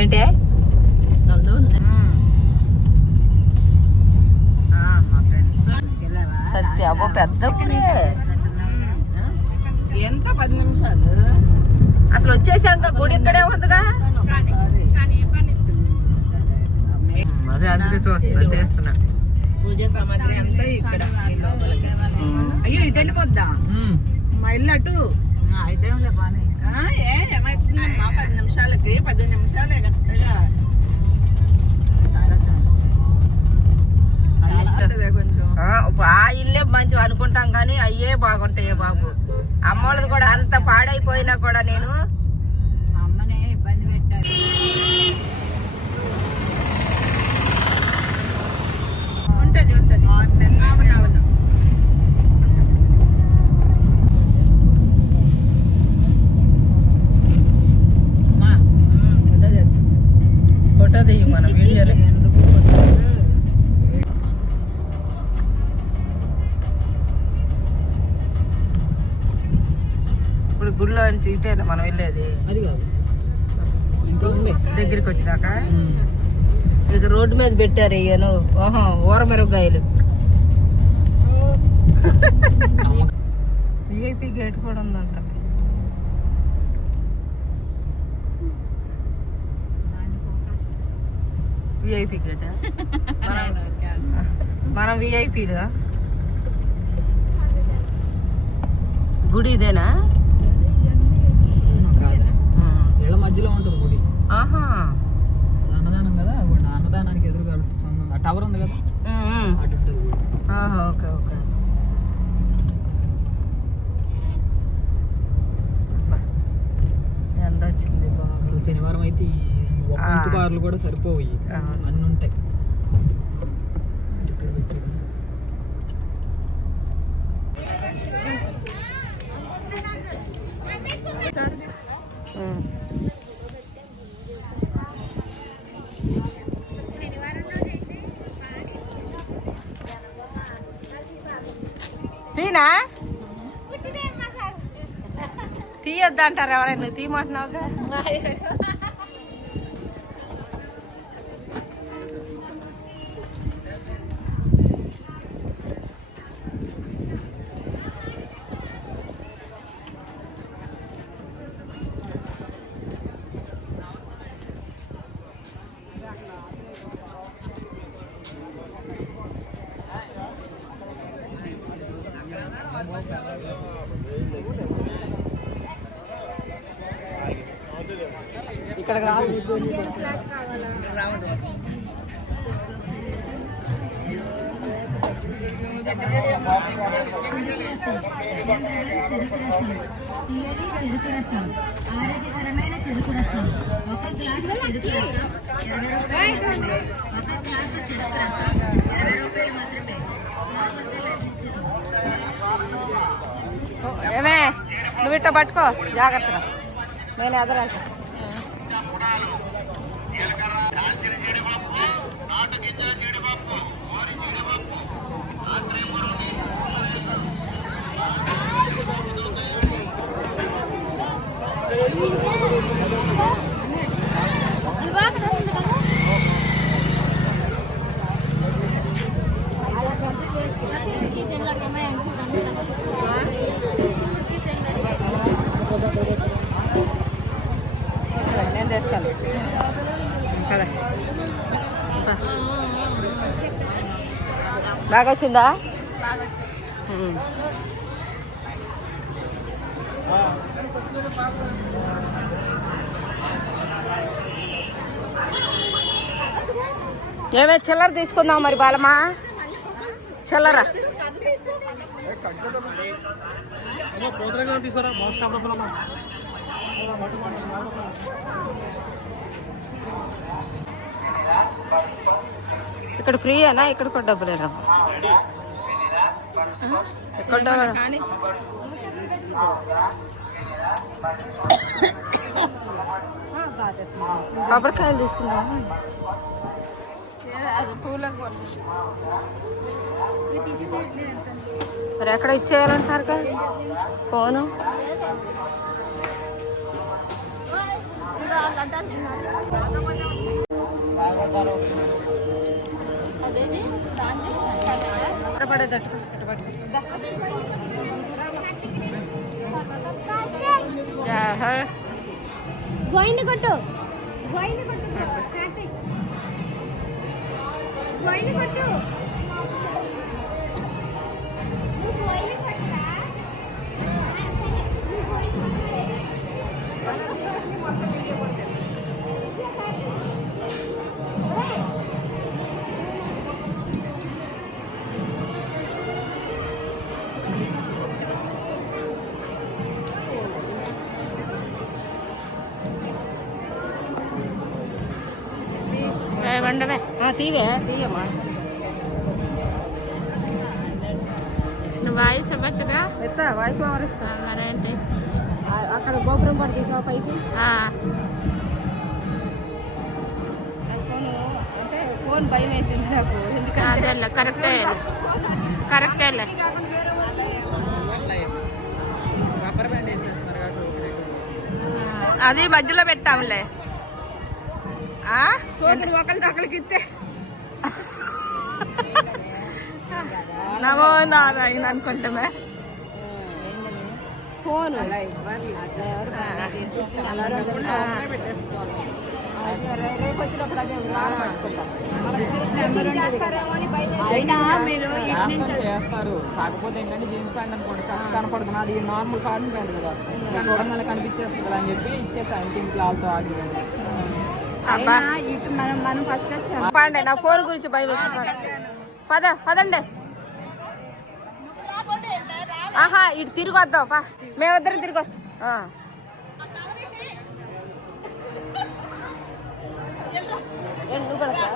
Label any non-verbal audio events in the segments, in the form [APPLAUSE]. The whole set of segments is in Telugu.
ఏంటే? సత్య అబ్బో పెద్ద. ఎంత పది నిమిషాలు? అసలు వచ్చేసాక గుడి ఇక్కడే ఉందిగా? అదే అందుకే చూస్తున్నా. పూజ సామాగ్రి అంతా ఇక్కడ. అయ్యో ఇటు వెళ్ళిపోద్దా? మా ఇల్లు అటు. అయితే బానే. ఆ, ఏ ఏమైతుందమ్మా పది నిమిషాలకి పది నిమిషాలే కరెక్ట్గా. ఆ ఇల్లే మంచివి అనుకుంటాం కానీ అయ్యే బాగుంటాయి బాబు. అమ్మోళ్ళది కూడా అంత పాడైపోయినా కూడా నేను కుదరదు? ఇప్పుడు గుడిలో నుంచి ఇటేనా మనం వెళ్ళేది? అది కాదు. దగ్గరికి వచ్చినాక? ఇక రోడ్డు మీద పెట్టారు ఇయ్యను ఓహో ఊరమిరపకాయలు. విఐపి గేట్ [LAUGHS] కూడా ఉందంట. విఐపి గేట్ మనం విఐపీలు గుడి ఇదేనా కాదు ఇళ్ళ మధ్యలో ఉంటుంది గుడి ఆహా అన్నదానం కదా ఇప్పుడు అన్నదానానికి ఎదురుగా సందు- ఆ టవర్ ఉంది కదా ఉమ్, ఉమ్. అటు ఉంటుంది గుడి. ఆహా, ఓకే ఓకే అబ్బా, ఎండ వచ్చింది బాగా అసలు శనివారం అయితే ఈ ఒక ఆ. ఇంటి కార్లు కూడా సరిపోవు. అన్ని ఉంటాయి. తీనా? తీయొద్దు అంటారు ఎవరైనా తీయమంటున్నావుగా. ఇక్కడ కాదు తీయటి చెరుకు రసం ఆరోగ్యకరమైన చెరుకు రసం ఒక గ్లాసు చెరుకు రసం ఇరవై రూపాయలు ఒక గ్లాసు చెరుకు రసం ఇరవై రూపాయలు మాత్రమే ఏమే నువ్వు ఇట్ట పట్టుకో. జాగ్రత్తగా. నేను ఎదరంటా నేను తెస్తాను సరే ఇంకా. బాగా వచ్చిందా ఏమే చిల్లర తీసుకుందాం మరి బాలమా చిల్లర. ఇక్కడ ఫ్రీయేనా? ఇక్కడ కూడా డబ్బులేనా? ఎక్కడ డబ్బులు? కొబ్బరికాయలు తీసుకుందాం మరి ఎక్కడ ఇచ్చేయాలంటారు కదా? ఫోను? పడేదట్టు గోయింది కొట్టు గోయింది కొట్టు గోయింది కొట్టు కొట్టు. తీవే తీయమ్మా నువ్వు వాయిస్ ఇవ్వచ్చుగా ఎత్తా వాయిస్ ఓవర్ ఇస్తా మరేంటి అక్కడ గోపురం పడి తీసావు పైకి ఆ, నా ఫోను అంటే ఫోన్ భయం వేసింది నాకు ఎందుకంటే కరెక్టే ఒకటి. అది మధ్యలో? టోకెన్ ఒకరికి ఒకరికి ఇస్తే నమో నారాయణ అనుకుంటామే ఫోన్. చేస్తారు, చేస్తారు. కాకపోతే ఏంటంటే జీన్స్ ప్యాంట్ అనుకోండి కనపడదు నాది నార్మల్ కాటన్ ప్యాంట్ కదా. చూడంగానే కనిపించేస్తుంది అని చెప్పి ఇచ్చేసా ఇంటింటి వాళ్ళతో ఆగి. అబ్బా పండే నా ఫోన్ గురించి భయం వేస్తుంది పద పదండి. ఆహా ఇటు తిరిగి వద్దాం పా. మేమిద్దరం తిరిగి వస్తాం. ఆ. ఏ, నువ్వు కూడా రా.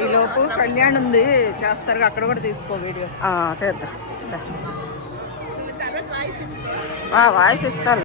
ఈ లోపు కళ్యాణ్ ఉంది చేస్తారు అక్కడ కూడా తీసుకో వీడియో. ఆ, తీద్దాం వాయిస్ ఇస్తాను.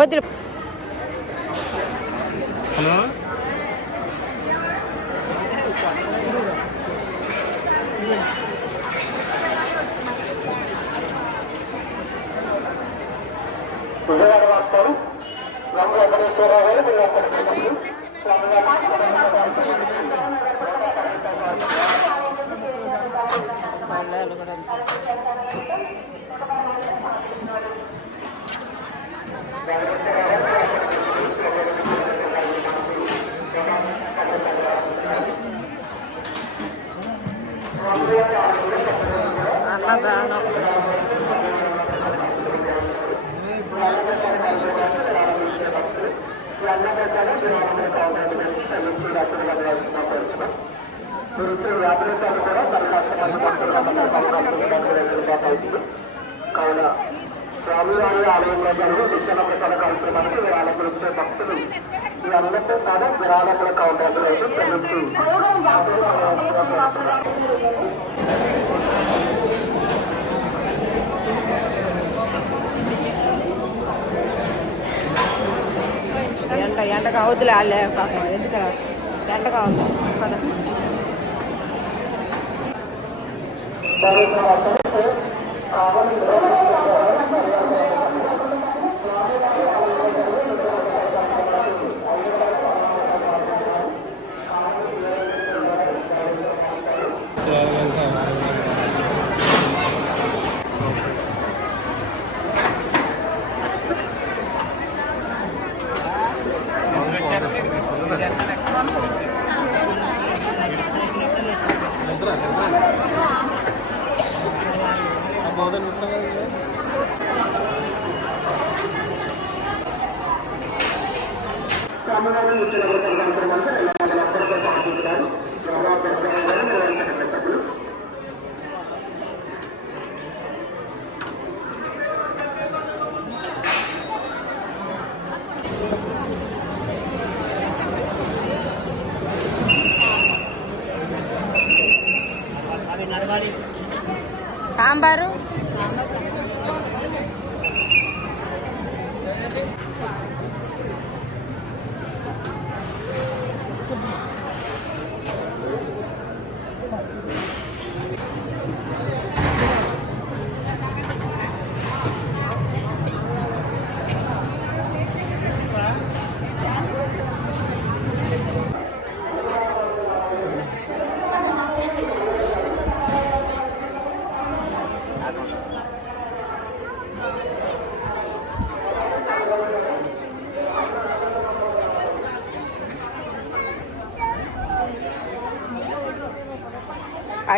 వద్దు విజయవాడ వాస్తవం రంగు వెంకటేశ్వరరావు గారు మీరు అక్కడికి అన్నదానం. వ్యాపారస్తులు కూడా తన కష్టమైన భక్తులు కావున స్వామివారి ఆలయంలో జరిగే విత్తన ప్రసాద కార్యక్రమానికి విరాళములు ఇచ్చే భక్తులు. ఈ అందరితో పాటు విరాళముల కౌంటర్ చెల్లించి ఎండ ఎండ కావద్దులే వాళ్ళే పాపం. ఎందుకు ఎండ కావద్దు. పద. సాంబారు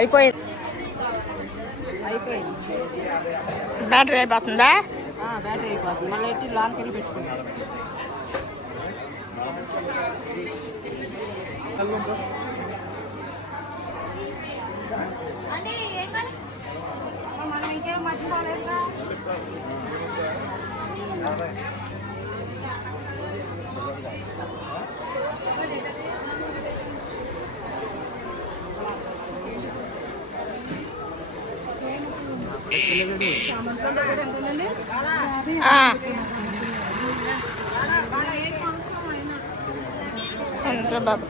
అయిపోయింది. అయిపోయింది బ్యాటరీ అయిపోతుందా? ఆ, బ్యాటరీ అయిపోతుంది. మళ్ళీ ఎట్టి లాంగ్ వెళ్ళి పెట్టుకుంటాం ఇంకేం మర్చిపోలేదుగా ఆ. అంతే బాబు.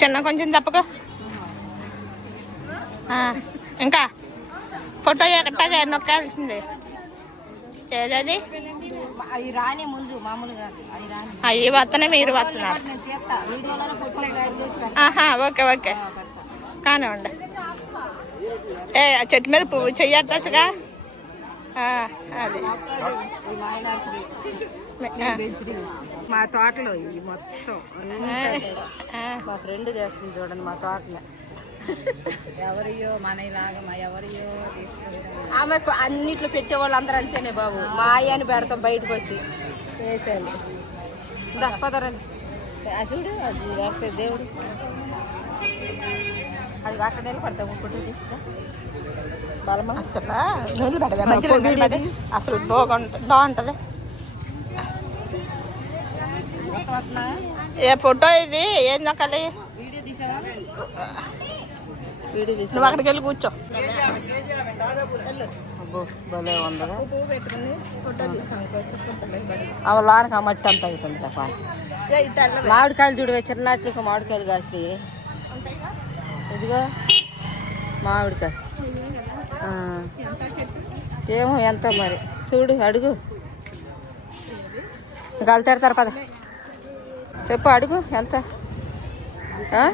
చిన్న కొంచెం తప్పక ఇంకా ఫోటో ఎక్కటాగా నొక్కాల్సింది. ఏదది? అవి రాని ముందు మామూలుగా అవి రాని. అవి వస్తనే మీరు వస్తున్నారు ఓకే ఓకే. కానివ్వండి. ఏ ఆ చెట్టు మీద పువ్వు చెయ్యట్టచ్చుగా అది. ఈ మా తోటలో ఇవి మొత్తం. మా ఫ్రెండ్ చేస్తుంది చూడండి మా తోటలో. ఎవరియో మనలాగా మా ఎవరియో ఆమె అన్నిట్లో పెట్టే వాళ్ళు అందరూ అంతేనే బాబు. మా అయ్యని పెడతాం బయటకు వచ్చి వేసేయండి ఇందా, పదరండి ఆ చూడు అది దేవుడు. అది అక్కడ నిలబడతాం ఇప్పుడు బలమా అసలు మధ్యలో పడి. అసలు బాగుంటుంది బాగుంటుంది. ఏ ఫోటో ఇది? ఏం నొక్కాలి నువ్వు అక్కడికి వెళ్ళి కూర్చో. భలే లోనకి ఆ మట్టి అంత అవుతుంది మామిడికాయలు చూడవే చిన్నట్లు మామిడికాయలు కాసి ఇదిగో మామిడికాయ. ఏమో ఎంతో మరి? చూడు అడుగు. ఇంకా తిడతారు పద. చెప్పు అడుగు ఎంత? యాభయా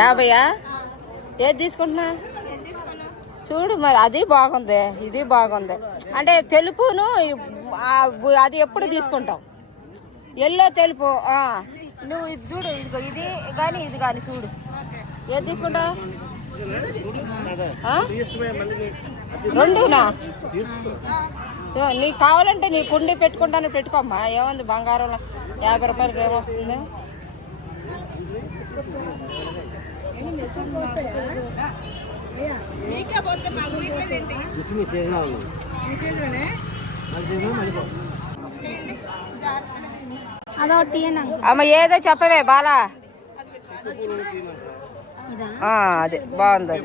యాభైయా? ఏది తీసుకుంటున్నా? చూడు మరి అది బాగుంది ఇది బాగుంది. అంటే తెలుపును అది ఎప్పుడు తీసుకుంటాం? ఎల్లో తెలుపు నువ్వు ఇది చూడు ఇదిగో ఇది కానీ ఇది కానీ చూడు. ఏది తీసుకుంటావు? రెండునా? నీకు కావాలంటే నీ కుండి పెట్టుకుంటాను పెట్టుకోమ్మా. ఏముంది బంగారం యాభై రూపాయలకి ఏమొస్తుంది అదొకటి అమ్మ ఏదో చెప్పవే బాలా ఆ, అదే బాగుంది అది.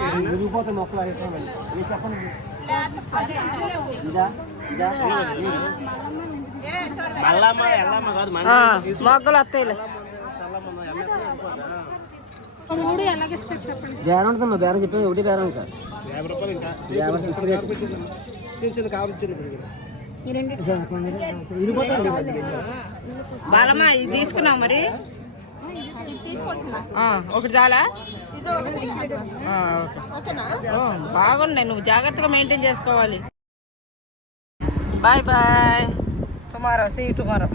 ఆ, మొగ్గలు వస్తాయిలే మూడు ఎలాగిస్తారు చెప్పండి బేరం ఉంటుందమ్మా బేరం చెప్పాను ఒకటి బేరం ఇంకా. యాభై బాలమ్మ ఇది తీసుకున్నావు మరి? ఆ, ఒకటి చాలా? ఆ, ఓకే. ఓ, బాగున్నాయి. నువ్వు జాగ్రత్తగా మెయింటైన్ చేసుకోవాలి. Bye bye. અમારો સીટ અમારો